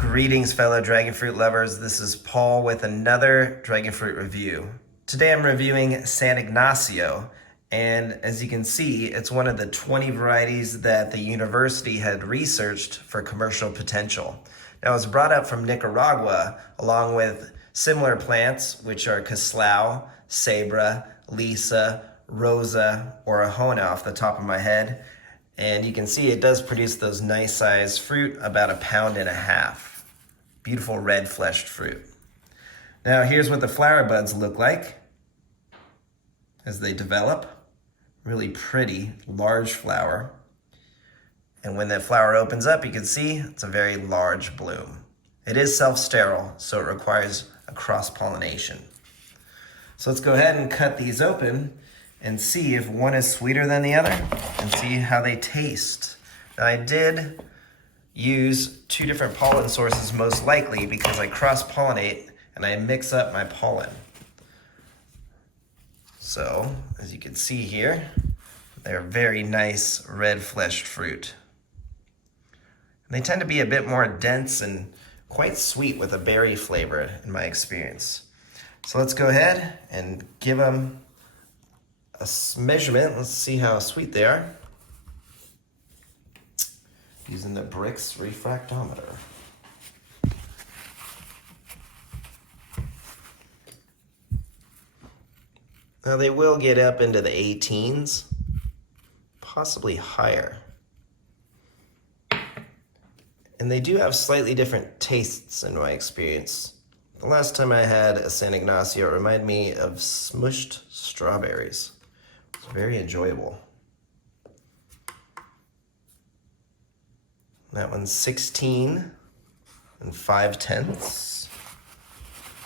Greetings, fellow dragon fruit lovers. This is Paul with another dragon fruit review. Today I'm reviewing San Ignacio, and as you can see, it's one of the 20 varieties that the university had researched for commercial potential. Now, it was brought up from Nicaragua along with similar plants, which are Caslao, Sabra, Lisa, Rosa, or Ahona off the top of my head. And you can see it does produce those nice sized fruit, about 1.5 pounds. Beautiful red fleshed fruit. Now here's what the flower buds look like as they develop. Really pretty, large flower. And when that flower opens up, you can see it's a very large bloom. It is self-sterile, so it requires a cross-pollination. So let's go ahead and cut these open and see if one is sweeter than the other and see how they taste. Now, I did use 2 different pollen sources most likely because I cross-pollinate and I mix up my pollen. So, as you can see here, they're very nice red fleshed fruit. And they tend to be a bit more dense and quite sweet with a berry flavor in my experience. So let's go ahead and give them a measurement. Let's see how sweet they are using the BRIX refractometer. Now they will get up into the 18s, possibly higher. And they do have slightly different tastes in my experience. The last time I had a San Ignacio, it reminded me of smushed strawberries. It's very enjoyable. That one's 16 5/10,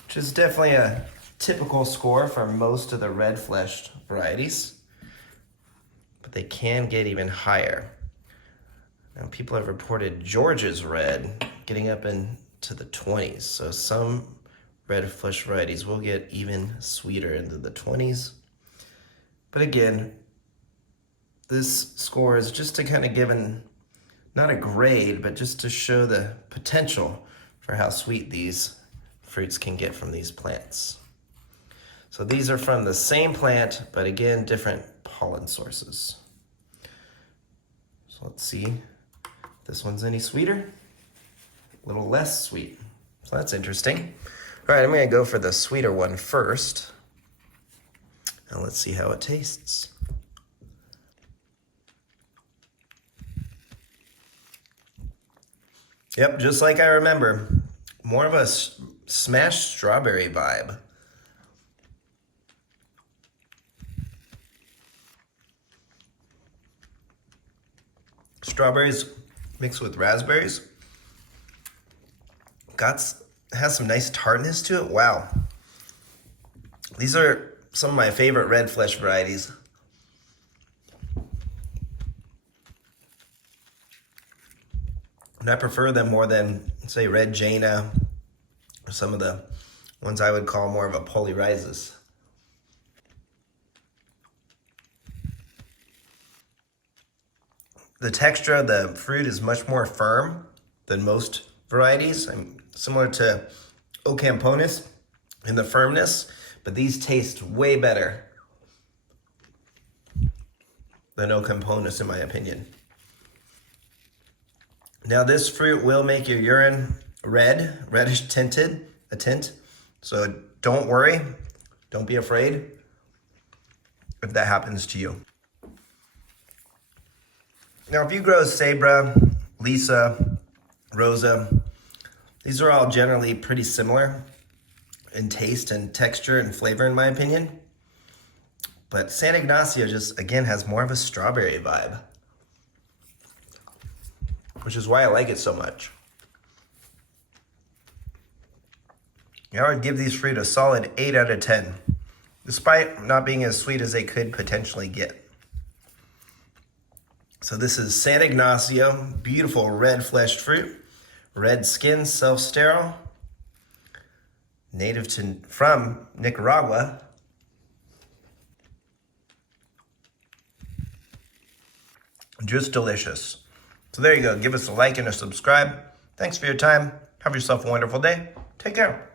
which is definitely a typical score for most of the red fleshed varieties, but they can get even higher. Now, people have reported Georgia's red getting up into the 20s, so some red flesh varieties will get even sweeter into the 20s. But again, this score is just to kind of give not a grade, but just to show the potential for how sweet these fruits can get from these plants. So these are from the same plant, but again, different pollen sources. So let's see if this one's any sweeter. A little less sweet. So that's interesting. All right, I'm gonna go for the sweeter one first. And let's see how it tastes. Yep, just like I remember. More of a smashed strawberry vibe. Strawberries mixed with raspberries. Has some nice tartness to it. Wow. These are some of my favorite red flesh varieties. And I prefer them more than, say, Red Jaina, or some of the ones I would call more of a polyrhizis. The texture of the fruit is much more firm than most varieties. Similar to Ocamponis in the firmness, but these taste way better than Ocamponis in my opinion. Now this fruit will make your urine reddish tinted, a tint. So don't worry, don't be afraid if that happens to you. Now if you grow Sabra, Lisa, Rosa, these are all generally pretty similar in taste and texture and flavor in my opinion. But San Ignacio just, again, has more of a strawberry vibe, which is why I like it so much. I would give these fruit a solid 8 out of 10, despite not being as sweet as they could potentially get. So this is San Ignacio, beautiful red fleshed fruit, red skin, self-sterile, from Nicaragua. Just delicious. So there you go. Give us a like and a subscribe. Thanks for your time. Have yourself a wonderful day. Take care.